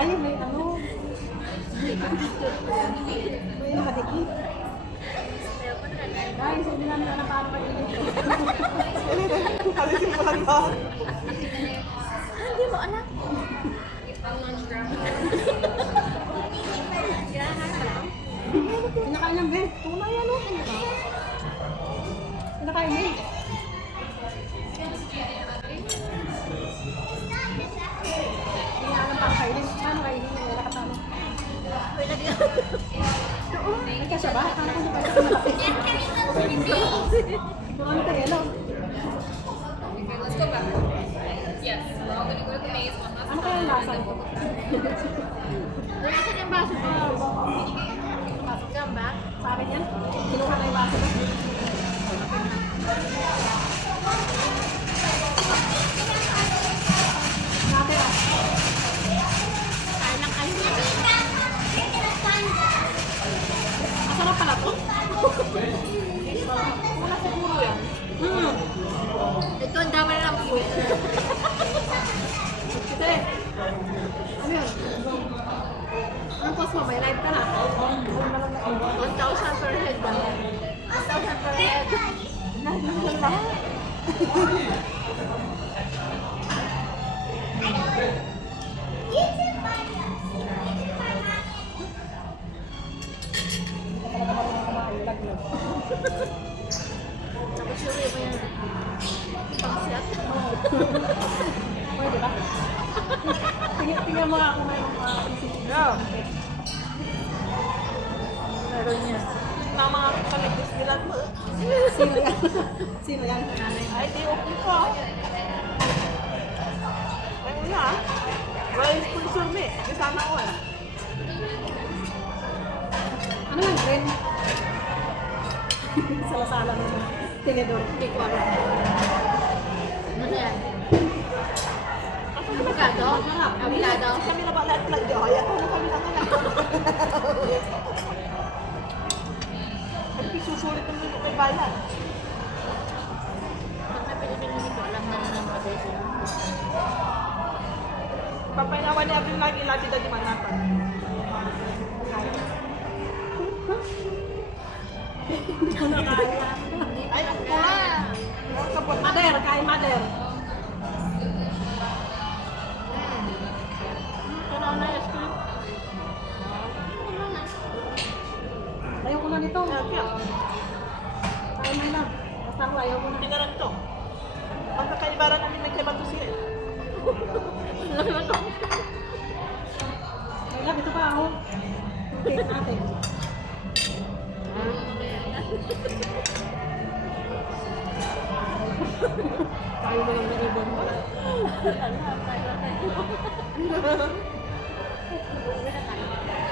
Ay, may ano. May nakadikit. Ay, sabi namin na nakapagigit. Alisin mo lang ba? Hindi mo anak. Pinakain ng Ben. Tunay yan, oh. Pinakain Ben. Hindi nga alam pang kainin. Paano kainin niya? Wala ka tama. Oo. May kasya ba? Paano kung napagod na malapit? Ano ka yelo? Okay, let's go back. Yes, we're all gonna go to the maze one last Ano kaya ang lasa nito? Nasaan yung baso ko? Come back. Sa akin yan? Kinuha na yung baso mo? Natin ah. Kain lang kayo. Masarap pala to? Wala siguro yan. Ito ang dami na lang po. Kasi, ano yun? Anong post mo? May live ka na? 1,000 per head ba? 1,000 per head. Nahihil lang. Tapos yung mo yan. Pang-set. Pwede ba? Tingnan mo ako may Yeah. Meron niya. Na mga kanigis nila mo. Sino yan? Sino yan? Ay, di okay ko. Ay, una. Wala yung sponsor me. Kasama ko ah. Ano yan? Ren? Salasala ng tinidor. Hindi ko alam. Ano yan? Avocado? Avocado? Kami na ba lahat lang di ay ako na kami na nga. Ay, susulit naman yung may bayan. Pag napilipin hindi ko alam na ng pag-ibig. Papainawan niya yung lagi lagi dati manatan. Hindi ko na kaya. Ay, ako nga. Kapot. Mother, kain mother. Pero na yung script. Ayaw ko na nito. Kaya, Kain mo lang. Basta ako ayaw ko na. tinaran to. Ang kakaibaran namin may kaibato siya. May love, ito pa ako. Okay, natin. Tayo mo lang na ibon mo.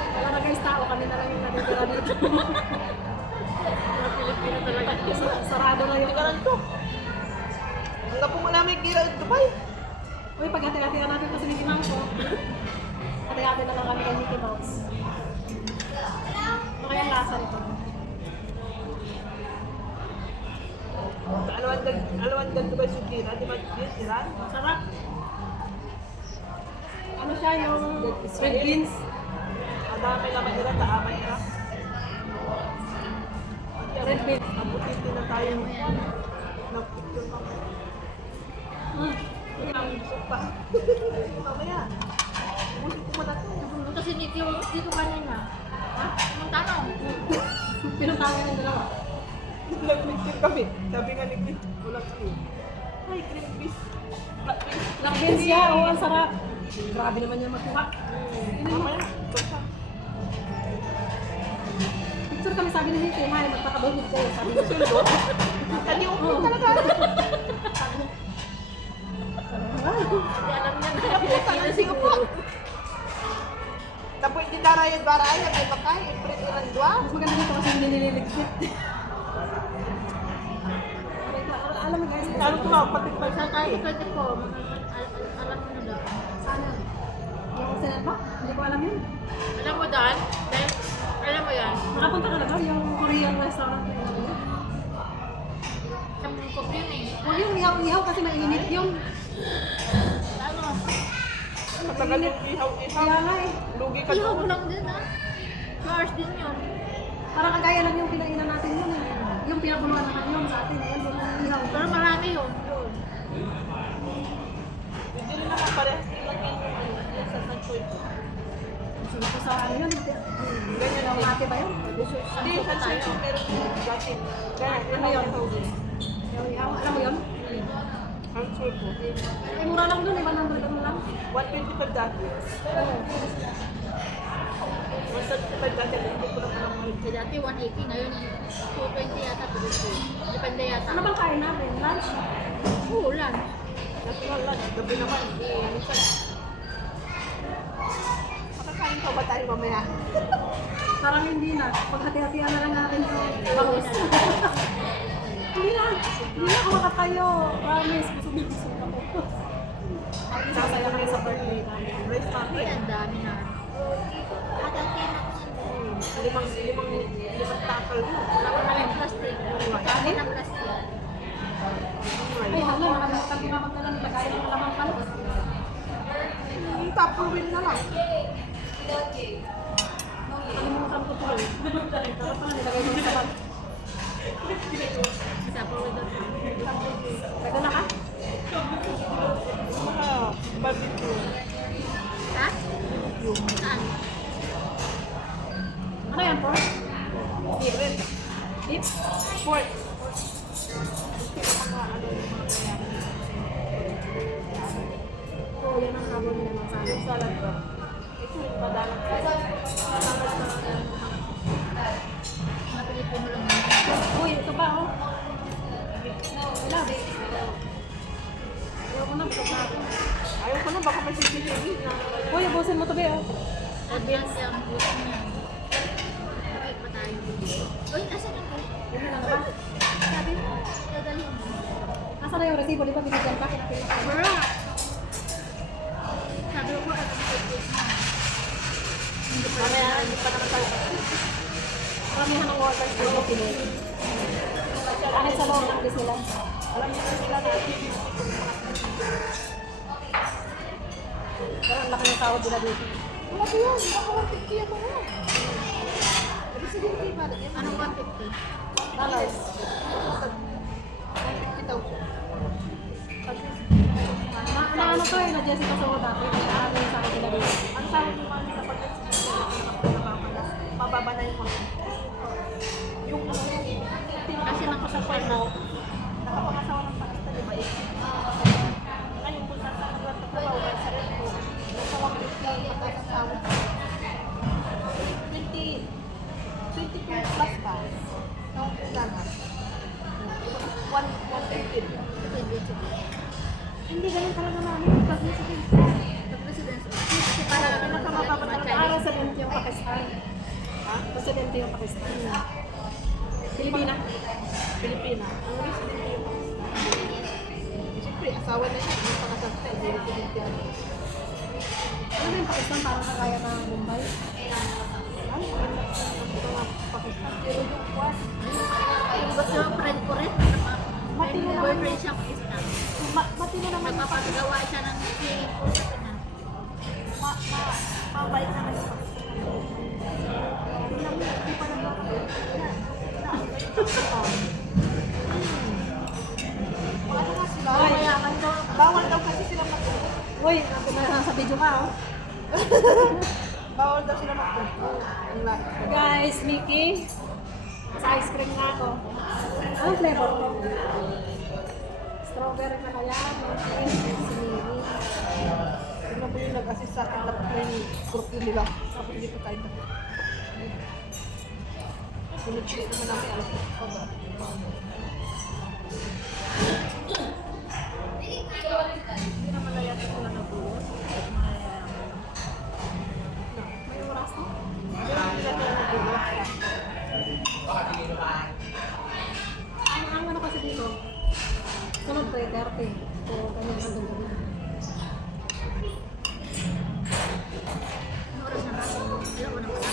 Wala na guys tao, kami na lang yung natitira dito. Mga Pilipino talaga. Sarado na yung... Tinaran to. Hanggang po mula may gira at Dubai. Uy, pag hati-hati na natin ito sa Mickey Mouse, oh. Hati-hati na lang kami kay Mickey Mouse. Ano kaya ang lasa nito? Alawan gan Dubai sa gira. Di ba yun sila? Sarap. Ano siya yung red beans? Ang dami naman nila, taamay nila. Red beans. Abutin na tayo. Nagpicture pa. Ang busog pa. Mamaya. Busog ko muna to. Kasi dito kanina. Ha? Anong tanong? Pinuntahan ng dalawa. Nag-picture kami. Sabi nga ni Chris, wala kami. Ay, green beans. Black beans. Black beans siya, oh, ang sarap. Grabe naman yan magkuha. Mamaya. Ito siya. Picture kami, sabi ni Hinti, hi, magpakabulog kayo. Sabi niya. Sundo. Kaliw ko Oo. talaga. Hindi alam niya na. Ano siya po? Tapos hindi darayan barayan. May bakay. Prituran dua. Mas maganda dito kasi hindi nililigpit. Alam mo guys, Lalo ko mapatikpan Sa siya tayo tayo. pwede ko, alam mo na daw. sana. Yung sinan pa? Hindi ko alam yun. Alam mo Dan? Then, alam mo yan? Nakapunta ka na ba? Yung Korean restaurant na yun. Sa Mungkop yun eh. Huwag yung ihaw-ihaw kasi mainit yung... Ano? Matagal yung ihaw-ihaw. Kaya nga eh. Lugi ka Ihaw mo doon. lang din ha. 2 hours din yun. Parang kagaya lang yung pinainan natin yun eh. Yung pinabuluan naman yun sa atin. Yan din yung ihaw. Pero marami yun. Yun. Hindi rin naman parehas lang yung sa sanchoy ko. Gusto ko sa ano yun. Ganyan Yung din. ate ba yun? Hindi, sanchoy ko meron yung dati. Kaya, Ano yun? ihaw din. Yung ihaw. Alam mo yun? Sanchoy ko. Eh, mura lang dun eh. 100 ano lang. 125 dati. Oo. 125 dati. Hindi ko lang alam mo. Kasi dati 180, ngayon 220 yata per day. Depende yata. Ano bang kain natin? Lunch? Oo, lunch. Dati nga lunch. Gabi naman. Minsan. Makakain pa ba tayo mamaya? Parang hindi na. Paghati-hatian na lang natin sa bangus. Hindi na. Hindi na ako makatayo. Promise. Busog ako. Ang sasaya kayo sa birthday namin. Rice Ay, natin. ang dami na. Ate-ate na. Limang takal mo. Wala ko na lang plastic. Kami ng plastic. Ay, hala. Nakalimutan ko na magdala nila. Kaya mo naman pala. Tupperware na lang. Nakalimutan ko tuloy. Pero pala nilagay ko sa bag. Isa pa with Tagal na ka? Mga barbecue. Ha? Saan? Ano yan, pork? Beef. Beef? Pork. Oo, yan ang sabon nila ng salad. Salad ba? Ito rin madalang. Mga Pilipino lang yun. Uy, ito pa, oh. Wala. Ayoko na, busog na ako. Ayaw ko na, baka may CCTV na. Uy, ubusin mo to, be, oh. Advance yung gusto niya. Bakit pa tayo? Uy, asan yung Hindi na naman. Sabi mo, dadalhin mo. Nasaan na yung resibo? Di ba binigyan ka? Kinapin ako. Bra! Sabi ko, ano yung gusto mo? Mamaya, hindi pa naman tayo. Karamihan ng workers dito Pinoy. Kahit sa loob ng Disneyland. Alam niyo na sila natin. Pero ang laki ng sahod nila dito. Wala ko yun. Baka 150 ako na. Sige, hindi pa. Anong 150? Dollars. 150 daw. Na ano to eh, na Jessica Soho dati. Ano yung sahod nila dito. Ang sahod mo mga nila pag mababa na yung mga. Yung ano yung Kasi nakapasapay mo, nakapangasawa ng pakista, di ba? Ngayon kung saan saan nagtatrabaho ka sa rin mo, nasa 150 pagkasasawa. 20 plus pa. No, gano'n. 150. Hindi ganun talaga namin. Pag sa Pag-presidence. Kasi para Pinakamababa talaga. Presidente yung Pakistan. ha? Presidente yung Pakistan. Pilipina. Pilipina. Ang resident yung siyempre, asawa na yun. Yung pangasal sa hindi rin Pilipina. Ano yung Pakistan? Parang kagaya ng Mumbai. Ano? Ito nga, Pakistan. Pero yung kwan. Ba't yung friend ko rin? Matino naman. Boyfriend siya isa. Matino naman. Nagpapagawa siya ng swimming pool sa kanya. Mabait naman yung Pakistan. Tingnan mo, hindi pa naman. Ano nga sila? Ay. Mayaman daw. Bawal daw kasi sila mag-uwi. Uy, nasa video ka oh. Bawal daw sila mag-uwi. Guys, Mickey. Sa ice cream na ako. Anong flavor ko? Strawberry na kaya. Tingnan mo yung nag-assist sa akin tapos na yung group yun nila. Tapos hindi pa tayo tapos. Pinag-check naman namin alam ko ba. Hindi naman na yata sila nag-uwi. May oras na. Meron sila sila nag-uwi. Ang ano kasi dito, sunod 3:30. So, ganyan ang ganda. Ano oras na ba? Ilang ko na pala?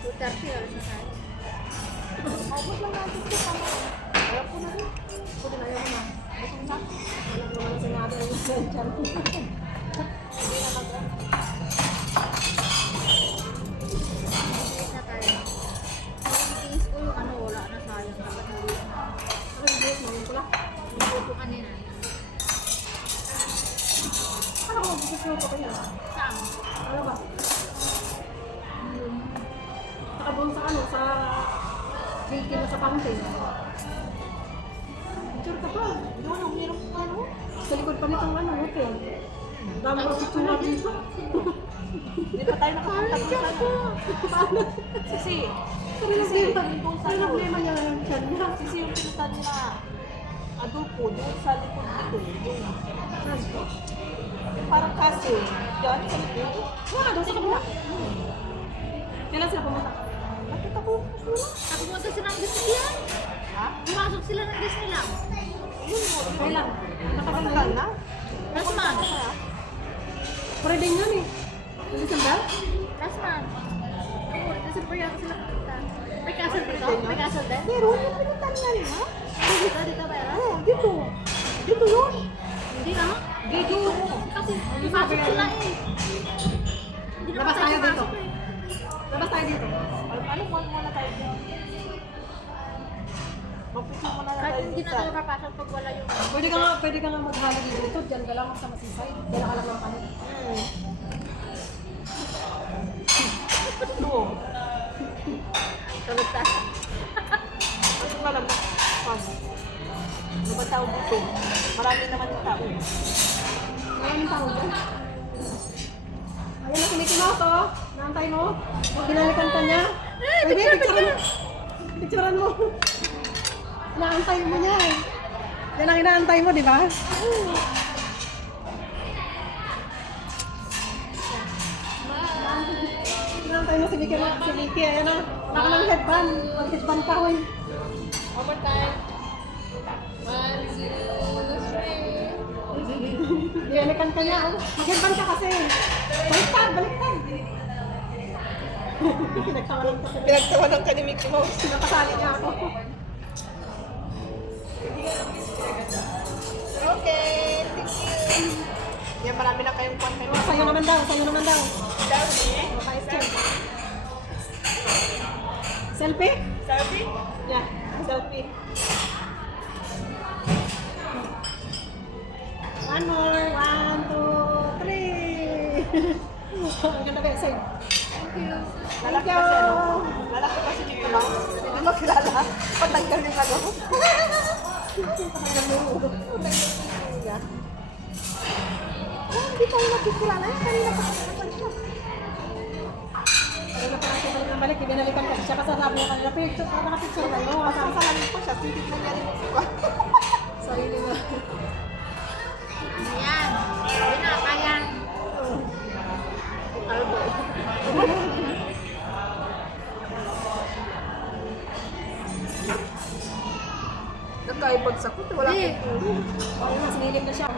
2:30 oras na tayo. Maubos lang natin ito tama. Alam ko na rin. Pwede na yun na. Busog na. Wala ko naman sinabi ng isensya. yan. Hindi na mag... Hindi na tayo. Itiis ko yung ano, wala na sayang. Dapat hindi na. Ano yung buhok mo? Yung pula? Hindi ko kanina. Ano ko? Gusto ko yan. Saan? Ano ba? Nakabon sa ano? Sa... Bacon na sa fountain. Picture ka pa. Doon, ang hirap ng ano. Sa likod pa nitong ano, hotel. Dami ko picture na dito. Hindi pa tayo nakapunta doon sa ano. Paano? Sisi. Sisi, doon sa ano ano. problema niya ngayon dyan niya? Sisi yung pinuntan niya na adobo doon sa likod dito. Yung parang kaso. Diyan sa likod. Wala, doon sa kabila. Kailan sila pumunta? Bakit ako? Pumunta sila ng Disneyland. Ha? Pumasok sila ng Disneyland. Yun mo. Kailan? Matagal Nakatagal na? Last month. Pwede yun eh. December? Last month. Oo, December yata sila pumunta. May castle dito? May castle din? Pero yung pinuntan niya niya. Dito, dito ba yan? Oo, dito. Dito yun. Hindi na? Dito. Kasi pumasok sila eh. Hindi na Labas tayo dito. pumasok eh. Labas tayo dito. Ano muna tayo dito? Mag-picture muna na Kahit tayo hindi dito. na tayo papasok pag wala yung... Pwede ka nga maghalo dito. Diyan ka lang sa masisay. Diyan ka lang ng panik. Ito. Tulog tayo. Kasi malam. Ano ba tawag dito? Marami naman yung tao. Maraming tao dyan. Ayan na kinikilos oh. Naantay mo. Pag binalikan ka niya. Pwede, picturean. Picturean mo. Inaantay mo niya eh. Yan ang inaantay mo, di ba? Inaantay mo si Mickey. Si Mickey, ayan na. Wala ka ng headband. Mag-headband ka, hoy. One more time. 1, 2, 3. Binalikan ka niya, oh. Mag-headband ka kasi. Baliktad, baliktad. Pinagtawanan ka. Pinagtawanan ka ni Mickey Mouse. Pinapasali niya ako. Okay, thank you. Yan, marami na kayong content. Oh, sa'yo naman daw, sa'yo naman daw. Selfie? Selfie? Selfie? Yeah, selfie. One more. 1, 2, 3. Ang ganda ba? Sa'yo. Thank you. Lalaki kasi ano? Lalaki kasi Mickey Mouse. Hindi mo kilala. Patanggal yung ano. Hindi tayo nakikilala. Kanina pa kasi naman siya. Ano na parang siya balik ng balik, ibinalikan ka. Siya kasasabi niya kanina, picture, parang nakapicture kayo. Masasalamin ko siya. Titit lang yan yung mukha. Sarili na. Ayan. Hindi na, kaya. Nagkaibag sa kuto. Wala Hindi. kang tulong. Parang sinilip na siya.